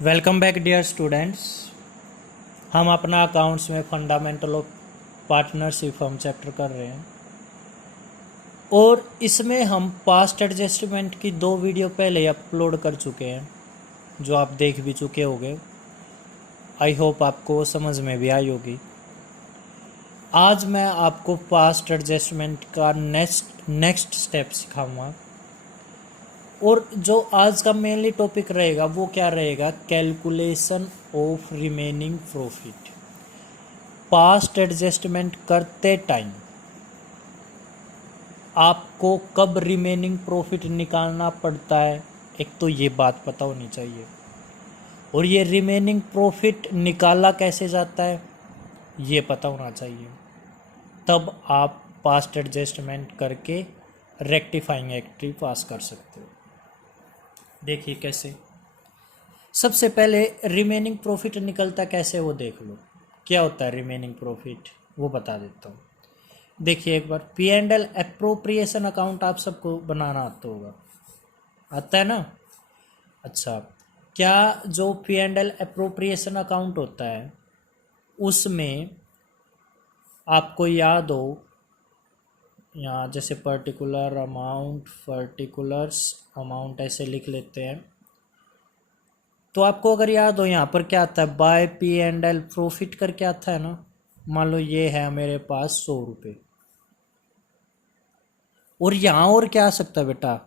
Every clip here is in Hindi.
Welcome back dear students. हम अपना अकाउंट्स में fundamental of partnership firm chapter कर रहे हैं और इसमें हम पास्ट एडजस्टमेंट की 2 वीडियो पहले अपलोड कर चुके हैं जो आप देख भी चुके होंगे। आई होप आपको समझ में भी आई होगी। आज मैं आपको पास्ट एडजस्टमेंट का नेक्स्ट स्टेप सिखाऊंगा और जो आज का मेनली टॉपिक रहेगा वो क्या रहेगा, calculation of remaining profit. Past adjustment करते टाइम आपको कब रिमेनिंग प्रॉफिट निकालना पड़ता है, एक तो ये बात पता होनी चाहिए। और ये रिमेनिंग प्रॉफिट निकाला कैसे जाता है ये पता होना चाहिए। तब आप पास्ट एडजस्टमेंट करके रेक्टिफाइंग एक्टिव पास कर सकते हो। देखिए कैसे। सबसे पहले रिमेनिंग प्रॉफिट निकलता कैसे वो देख लो। क्या होता है रिमेनिंग प्रॉफिट वो बता देता हूँ। देखिए एक बार P&L एप्रोप्रिएशन अकाउंट आप सबको बनाना आता होगा, आता है ना। अच्छा, क्या जो P&L एप्रोप्रिएशन अकाउंट होता है उसमें आपको याद हो, यहाँ जैसे पर्टिकुलर्स अमाउंट ऐसे लिख लेते हैं। तो आपको अगर याद हो यहाँ पर क्या आता है, बाय P&L प्रॉफिट करके आता है ना। मान लो ये है मेरे पास 100 रुपये और यहाँ और क्या आ सकता है बेटा,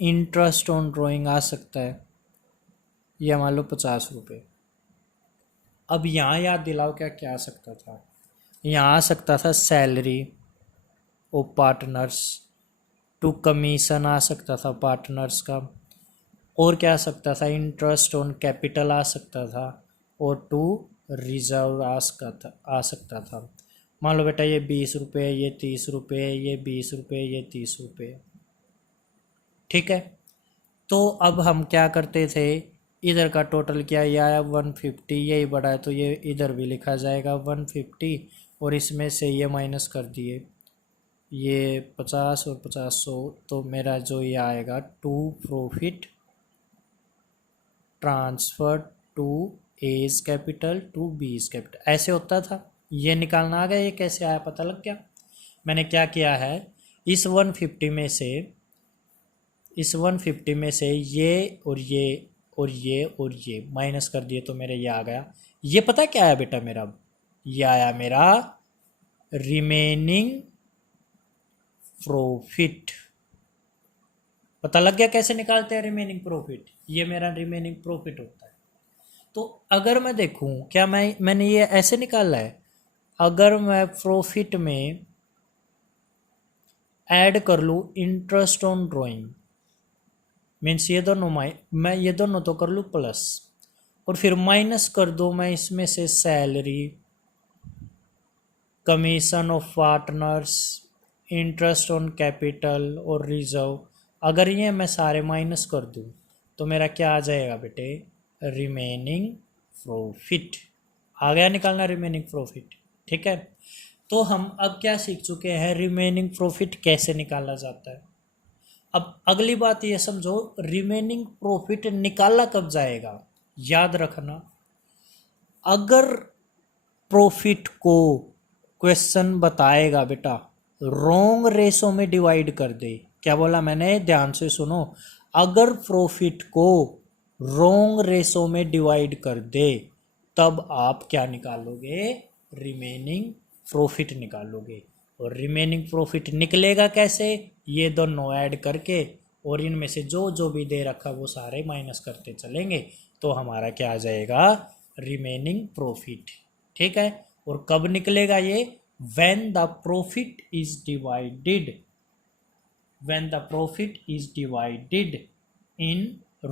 इंटरेस्ट ऑन ड्राइंग आ सकता है, या मान लो 50 रुपये। अब यहाँ याद दिलाओ क्या क्या आ सकता था। यहाँ आ सकता था salary of partners, to commission आ सकता था पार्टनर्स का, और क्या आ सकता था, इंटरेस्ट ऑन कैपिटल आ सकता था, और टू रिजर्व आ सकता था। मान लो बेटा ये 20 रुपये, ये 30 रुपये, ये 20 रुपये, ये 30 रुपये। ठीक है, तो अब हम क्या करते थे, इधर का टोटल क्या ये आया 150, यही बड़ा है तो ये इधर भी लिखा जाएगा 150, और इसमें से ये माइनस कर दिए, ये 50 और 50 100, तो मेरा जो ये आएगा to profit transfer to as capital to बीज कैपिटल, ऐसे होता था। ये निकालना आ गया, ये कैसे आया पता लग गया। मैंने क्या किया है, इस 150 में से ये और ये और ये और ये माइनस कर दिए तो मेरे ये आ गया। ये पता क्या आया बेटा मेरा, ये आया मेरा रिमेनिंग प्रॉफिट। पता लग गया कैसे निकालते हैं रिमेनिंग प्रॉफिट, ये मेरा रिमेनिंग प्रॉफिट होता है। तो अगर मैं देखूं क्या मैंने ये ऐसे निकाला है, अगर मैं प्रॉफिट में ऐड कर लूँ इंटरेस्ट ऑन ड्राइंग, मीन्स ये दोनों मैं ये दोनों तो कर लूँ प्लस, और फिर माइनस कर दो मैं इसमें से salary, commission of partners, interest on capital और रिजर्व। अगर ये मैं सारे माइनस कर दूँ तो मेरा क्या आ जाएगा बेटे, रिमेनिंग प्रॉफिट आ गया निकालना रिमेनिंग प्रॉफिट। ठीक है, तो हम अब क्या सीख चुके हैं, रिमेनिंग प्रॉफिट कैसे निकाला जाता है। अब अगली बात ये समझो, रिमेनिंग प्रॉफिट निकाला कब जाएगा। याद रखना, अगर प्रॉफिट को क्वेश्चन बताएगा बेटा रॉन्ग रेशो में डिवाइड कर दे, क्या बोला मैंने, ध्यान से सुनो, अगर प्रॉफिट को रॉन्ग रेशो में डिवाइड कर दे तब आप क्या निकालोगे, रिमेनिंग प्रॉफिट निकालोगे। और रिमेनिंग प्रॉफिट निकलेगा कैसे, ये दोनों ऐड करके और इनमें से जो जो भी दे रखा वो सारे माइनस करते चलेंगे तो हमारा क्या आ जाएगा, रिमेनिंग प्रॉफिट। ठीक है, और कब निकलेगा ये, when the profit is divided in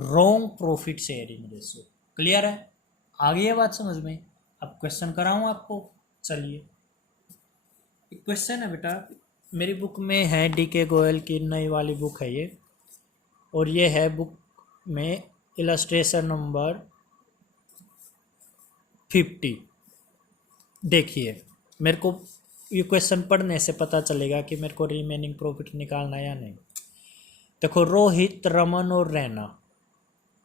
wrong profit sharing ratio। Clear है, आ गई है बात समझ में। अब क्वेश्चन कराऊं आपको, चलिए। एक क्वेश्चन है बेटा, मेरी बुक में है, DK गोयल की नई वाली बुक है ये, और ये है बुक में इलस्ट्रेशन नंबर 50। देखिए मेरे को ये क्वेश्चन पढ़ने से पता चलेगा कि मेरे को रिमेनिंग प्रॉफिट निकालना है या नहीं। देखो रोहित, रमन और रैना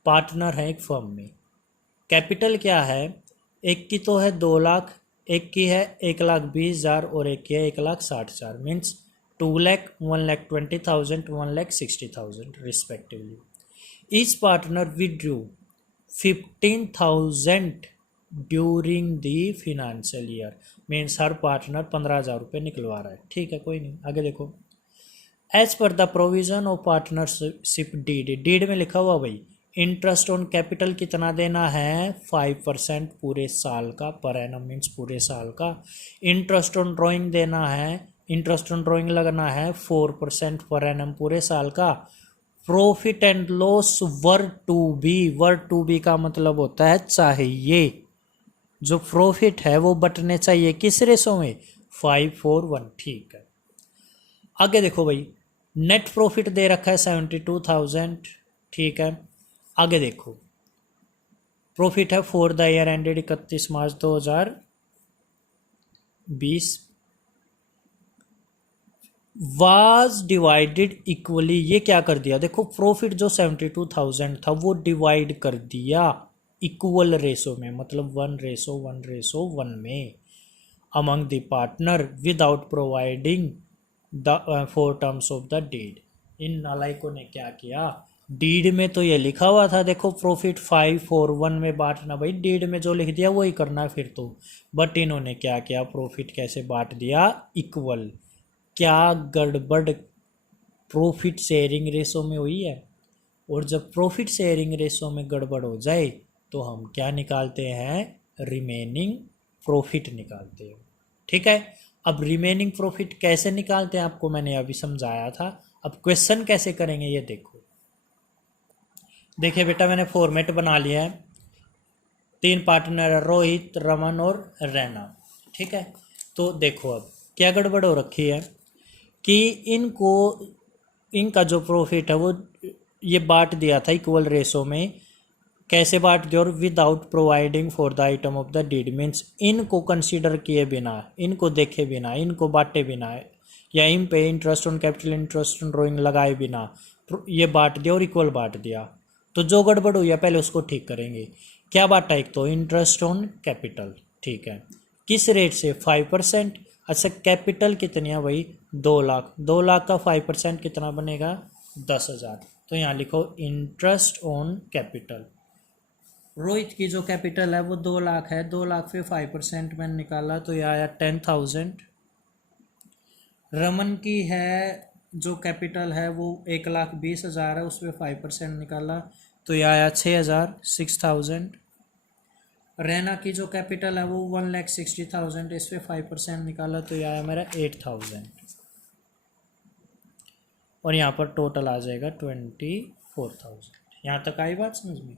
पार्टनर है एक फर्म में, कैपिटल क्या है, एक की तो है 2 लाख, एक की है 1,20,000 और एक की है 1,60,000, means 2 lakh, 1,20,000, 1,60,000 respectively. Each partner withdrew 15,000 during the financial year, means her partner 15,000 रुपये निकलवा रहा है. ठीक है, कोई नहीं, आगे देखो. As per the provision of partnership deed, deed में लिखा हुआ भाई इंटरेस्ट ऑन कैपिटल कितना देना है, 5% पूरे साल का, पर एनम मीन्स पूरे साल का. इंटरेस्ट ऑन ड्राइंग देना है, इंटरेस्ट ऑन ड्राइंग लगना है 4% पर एनम पूरे साल का. Profit and loss were to be का मतलब होता है चाहिए. जो प्रॉफिट है वो बटने चाहिए किस रेशो में, 5:1. ठीक है, आगे देखो भाई. नेट प्रॉफिट दे रखा है 72,000. ठीक है, आगे देखो. प्रॉफिट है for the year ended 31 March 2020 was divided equally. ये क्या कर दिया, देखो प्रॉफिट जो 72,000 था वो डिवाइड कर दिया इक्वल रेशो में, मतलब 1:1:1 में among the partner without providing the 4 terms of the deed. इन नालायकों ने क्या किया, डीड में तो ये लिखा हुआ था देखो प्रॉफिट 5:1 में बांटना, भाई डीड में जो लिख दिया वही करना फिर तो. बट इन्होंने क्या किया, प्रॉफिट कैसे बांट दिया, इक्वल. क्या गड़बड़ प्रॉफिट शेयरिंग रेशो में हुई है. और जब प्रॉफिट शेयरिंग रेशो में गड़बड़ हो जाए तो हम क्या निकालते हैं, रिमेनिंग प्रॉफिट निकालते हैं. ठीक है, अब रिमेनिंग प्रॉफिट कैसे निकालते हैं आपको मैंने अभी समझाया था. अब क्वेश्चन कैसे करेंगे ये देखो. देखिए बेटा, मैंने फॉर्मेट बना लिया है. 3 पार्टनर रोहित, रमन और रैना. ठीक है, तो देखो अब क्या गड़बड़ हो रखी है कि इनको, इनका जो प्रॉफिट है वो ये बांट दिया था इक्वल रेशो में. कैसे बांट दिया, और without providing for the item of the deed, means इनको कंसीडर किए बिना, इनको देखे बिना, इनको बांटे बिना, या इन पे interest on capital, interest on drawing लगाए बिना ये बांट दिया और इक्वल बांट दिया. तो जो गड़बड़ हुई है पहले उसको ठीक करेंगे. क्या बांटा, एक तो इंटरेस्ट ऑन कैपिटल. ठीक है, किस रेट से, 5%. अच्छा, कैपिटल कितनी है भाई, 2 लाख. 2 लाख का 5% कितना बनेगा, 10,000. तो यहाँ लिखो इंटरेस्ट ऑन कैपिटल. रोहित की जो कैपिटल है वो 2 लाख है, 2 लाख पे 5% मैंने निकाला तो यह आया 10,000. रमन की है जो कैपिटल है वो 1,20,000 है, उस पर 5% निकाला तो यह आया 6,000, 6,000. रैना की जो कैपिटल है वो 1,60,000, इस पर 5% निकाला तो यह आया मेरा 8,000. और यहाँ पर टोटल आ जाएगा 24,000. यहाँ तक आई बात समझ में.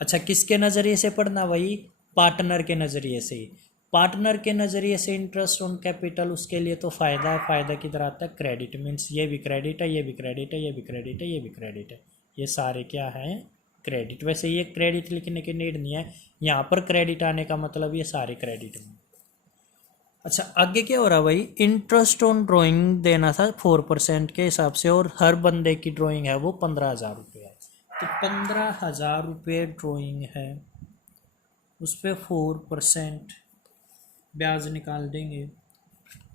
अच्छा, किसके नज़रिए से पढ़ना भाई, पार्टनर के नज़रिए से. पार्टनर के नज़रिए से इंटरेस्ट ऑन कैपिटल, उसके लिए तो फ़ायदा है, फ़ायदा किधर आता है, क्रेडिट. मीन्स ये भी क्रेडिट है, ये भी क्रेडिट है, ये भी क्रेडिट है, ये भी क्रेडिट है, ये सारे क्या हैं, क्रेडिट. वैसे ये क्रेडिट लिखने की नीड नहीं है, यहाँ पर क्रेडिट आने का मतलब ये सारे क्रेडिट हैं. अच्छा, आगे क्या हो रहा है भाई, इंटरेस्ट ऑन ड्राइंग देना था 4% के हिसाब से, और हर बंदे की ड्राइंग है वो 15,000 रुपये है. तो 15,000 रुपये ड्राइंग है, उस पर 4% ब्याज निकाल देंगे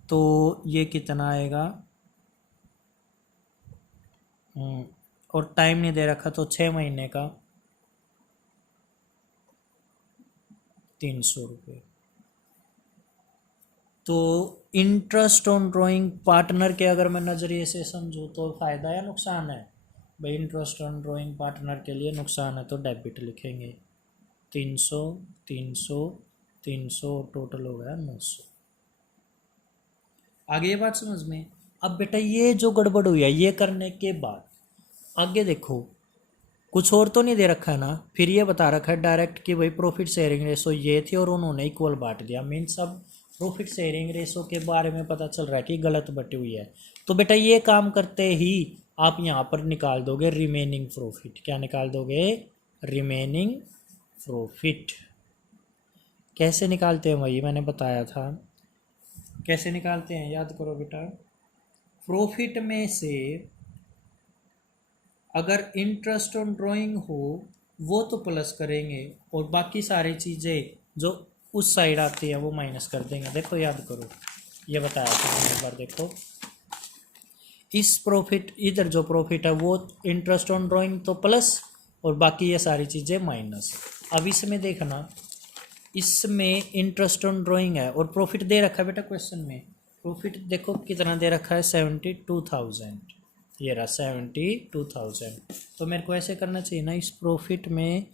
तो ये कितना आएगा. और टाइम नहीं दे रखा तो 6 महीने का 300 रुपये. तो इंटरेस्ट ऑन ड्राइंग पार्टनर के अगर मैं नज़रिए से समझूँ तो फ़ायदा या नुकसान है भाई. इंटरेस्ट ऑन ड्राइंग पार्टनर के लिए नुकसान है तो डेबिट लिखेंगे. 300, 300, 300 और टोटल हो गया 900. आगे ये बात समझ में. अब बेटा ये जो गड़बड़ हुई है ये करने के बाद आगे देखो, कुछ और तो नहीं दे रखा है ना, फिर ये बता रखा है डायरेक्ट कि भाई प्रॉफिट शेयरिंग रेशो ये थी और उन्होंने इक्वल बांट दिया. मीन्स अब प्रॉफिट शेयरिंग रेशो के बारे में पता चल रहा है कि गलत बटी हुई है. तो बेटा ये काम करते ही आप यहाँ पर निकाल दोगे रिमेनिंग प्रॉफिट. क्या निकाल दोगे, रिमेनिंग प्रॉफिट. कैसे निकालते हैं भाई, मैंने बताया था कैसे निकालते हैं, याद करो बेटा. प्रॉफिट में से अगर इंटरेस्ट ऑन ड्राइंग हो वो तो प्लस करेंगे और बाकी सारी चीज़ें जो उस साइड आती है वो माइनस कर देंगे। देखो याद करो, ये बताया था मैंने एक बार। देखो इस प्रॉफिट, इधर जो प्रॉफिट है वो इंटरेस्ट ऑन ड्राइंग तो प्लस और बाकी ये सारी चीज़ें माइनस। अब इसमें देखना, इसमें इंटरेस्ट ऑन ड्राइंग है और प्रॉफिट दे रखा है बेटा क्वेश्चन में। प्रॉफिट देखो कितना दे रखा है, 72,000। ये रहा 72,000। तो मेरे को ऐसे करना चाहिए ना, इस प्रॉफिट में